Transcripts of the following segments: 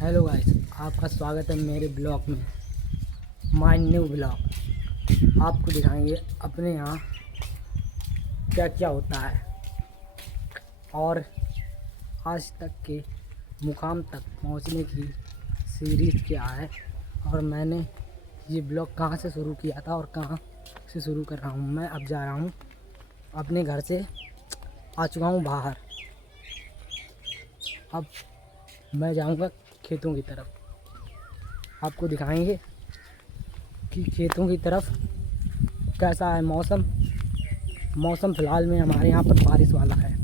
Hello guys, आपका स्वागत है मेरे ब्लॉग में। माय न्यू ब्लॉग आपको दिखाएंगे अपने यहाँ क्या क्या होता है और आज तक के मुकाम तक पहुँचने की सीरीज़ क्या है और मैंने ये ब्लॉग कहाँ से शुरू किया था और कहाँ से शुरू कर रहा हूँ। मैं अब जा रहा हूँ अपने घर से, आ चुका हूँ बाहर। अब मैं जाऊँगा खेतों की तरफ। आपको दिखाएंगे कि खेतों की तरफ कैसा है मौसम फ़िलहाल में हमारे यहाँ पर बारिश वाला है,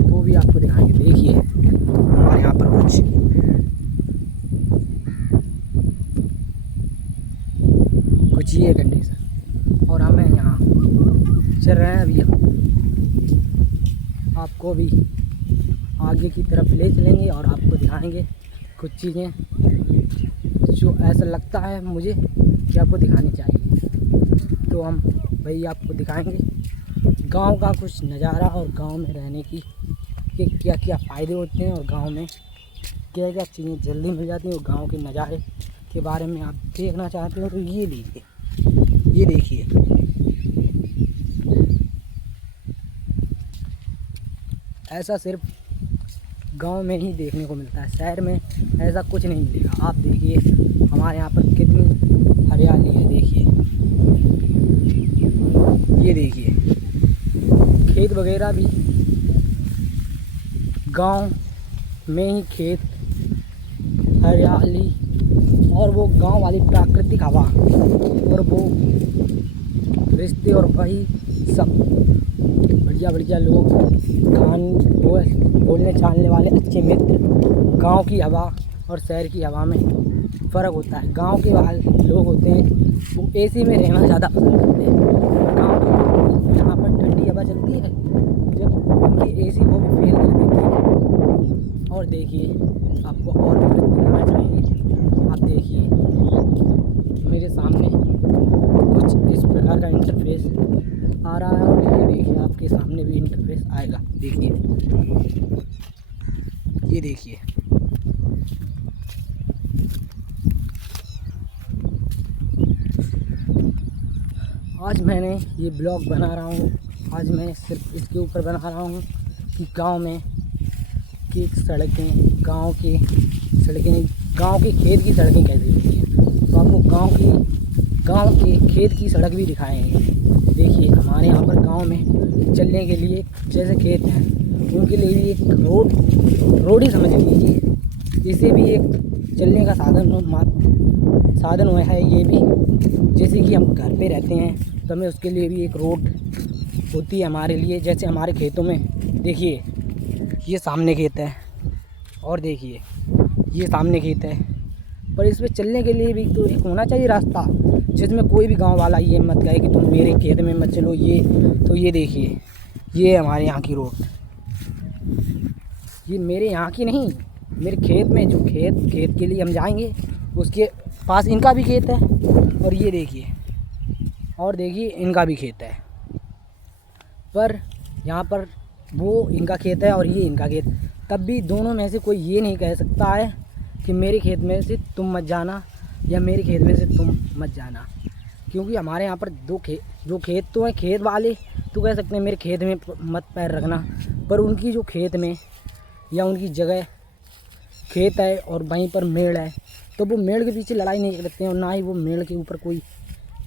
वो भी आपको दिखाएंगे। देखिए हमारे यहाँ पर कुछ ये कंडीशन और हमें यहाँ चल रहे हैं। अभी आपको भी आगे की तरफ ले चलेंगे और आपको दिखाएंगे कुछ चीज़ें जो ऐसा लगता है मुझे कि आपको दिखानी चाहिए। तो हम भाई आपको दिखाएंगे गांव का कुछ नज़ारा और गांव में रहने की के क्या क्या फ़ायदे होते हैं और गांव में क्या क्या चीज़ें जल्दी मिल जाती हैं और गांव के नज़ारे के बारे में आप देखना चाहते हो तो ये लीजिए, ये देखिए। ऐसा सिर्फ गांव में ही देखने को मिलता है, शहर में ऐसा कुछ नहीं मिलेगा। आप देखिए हमारे यहाँ पर कितनी हरियाली है। देखिए ये देखिए खेत वगैरह भी गांव में ही, खेत हरियाली और वो गांव वाली प्राकृतिक हवा और वो रिश्ते और वही सब बढ़िया लोग बोलने चालने वाले अच्छे मित्र। गांव की हवा और शहर की हवा में फ़र्क होता है। गांव के लोग होते हैं वो एसी में रहना ज़्यादा पसंद करते हैं। गांव के यहाँ पर ठंडी हवा चलती है जब उनकी एसी को भी फेल कर देती है। और देखिए आपको और भी दिखाना चाहेंगे। आप देखिए मेरे सामने कुछ इस प्रकार का इंटरफेस आ रहा है और ये देखिए आपके सामने भी इंटरफेस आएगा। देखिए ये देखिए आज मैंने ये ब्लॉग बना रहा हूँ। आज मैं सिर्फ इसके ऊपर बना रहा हूँ कि गांव में की सड़कें, गांव के खेत की सड़कें कैसी होती हैं। तो आपको गांव के खेत की सड़क भी दिखाएंगे। देखिए हमारे यहाँ पर गांव में चलने के लिए जैसे खेत हैं उनके लिए भी एक रोड ही समझ लीजिए। इसे भी एक चलने का साधन हुआ है। ये भी जैसे कि हम घर पे रहते हैं तो हमें उसके लिए भी एक रोड होती है हमारे लिए। जैसे हमारे खेतों में देखिए ये सामने खेत है और देखिए ये सामने खेत है, पर इस पर चलने के लिए भी तो एक होना चाहिए रास्ता जिसमें कोई भी गांव वाला ये मत कहे कि तुम मेरे खेत में मत चलो। ये देखिए ये हमारे यहाँ की रोड, ये मेरे यहाँ की नहीं, मेरे खेत में जो खेत के लिए हम जाएंगे उसके पास इनका भी खेत है। और ये देखिए इनका भी खेत है, पर यहाँ पर वो इनका खेत है और ये इनका खेत। तब भी दोनों में से कोई ये नहीं कह सकता है कि मेरे खेत में से तुम मत जाना या मेरे खेत में से तुम मत जाना, क्योंकि हमारे यहाँ पर जो खेत तो हैं, खेत वाले तो कह सकते हैं मेरे खेत में मत पैर रखना, पर उनकी जो खेत में या उनकी जगह खेत है और वहीं पर मेड़ है तो वो मेड़ के पीछे लड़ाई नहीं करते हैं और ना ही वो मेड़ के ऊपर कोई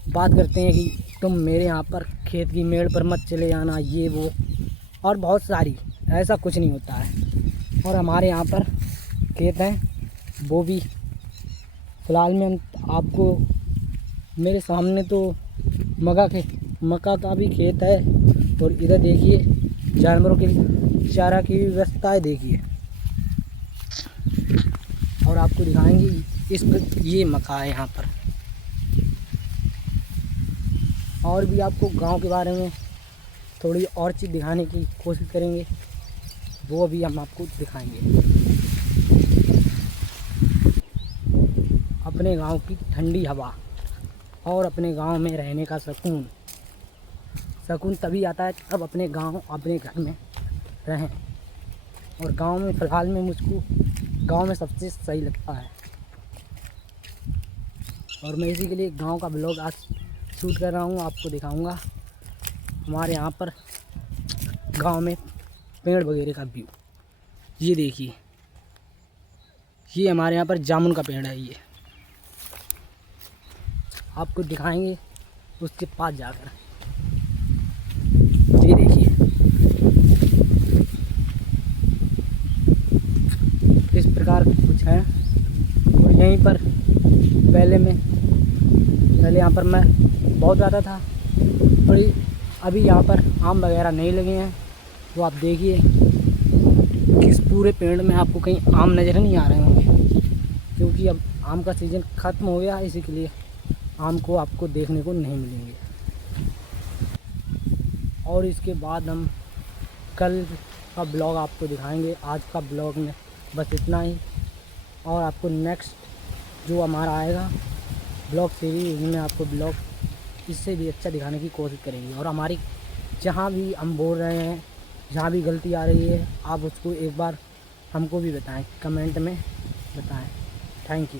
बात करते हैं कि तुम मेरे यहाँ पर खेत की मेड़ पर मत चले जाना, ये वो और बहुत सारी। ऐसा कुछ नहीं होता है। और हमारे यहाँ पर खेत हैं वो भी फ़िलहाल में आपको मेरे सामने तो मक्का का भी खेत है और इधर देखिए जानवरों के चारा की व्यवस्था है। देखिए और आपको दिखाएंगे ये मक्का है यहाँ पर। और भी आपको गांव के बारे में थोड़ी और चीज़ दिखाने की कोशिश करेंगे, वो भी हम आपको दिखाएंगे। अपने गांव की ठंडी हवा और अपने गांव में रहने का सुकून तभी आता है जब अपने गांव अपने घर में रहें। और गांव में फ़िलहाल में मुझको गांव में सबसे सही लगता है। और मैं इसी के लिए गांव का ब्लॉग आज शूट कर रहा हूँ, आपको दिखाऊंगा हमारे यहाँ पर गांव में पेड़ वगैरह का व्यू। ये देखिए, ये हमारे यहाँ पर जामुन का पेड़ है। ये आपको दिखाएंगे उसके पास जाकर। ये देखिए, इस प्रकार कुछ है। और यहीं पर पहले यहाँ पर मैं बहुत ज़्यादा था, और अभी यहाँ पर आम वगैरह नहीं लगे हैं। तो आप देखिए कि इस पूरे पेड़ में आपको कहीं आम नज़र नहीं आ रहे होंगे, क्योंकि अब आम का सीज़न ख़त्म हो गया, इसी के लिए आम को आपको देखने को नहीं मिलेंगे। और इसके बाद हम कल का ब्लॉग आपको दिखाएंगे। आज का ब्लॉग में बस इतना ही, और आपको नेक्स्ट जो हमारा आएगा ब्लॉग सीरीज में आपको ब्लॉग इससे भी अच्छा दिखाने की कोशिश करेंगे। और हमारी जहाँ भी हम बोल रहे हैं, जहाँ भी गलती आ रही है, आप उसको एक बार हमको भी बताएं, कमेंट में बताएं। Thank you.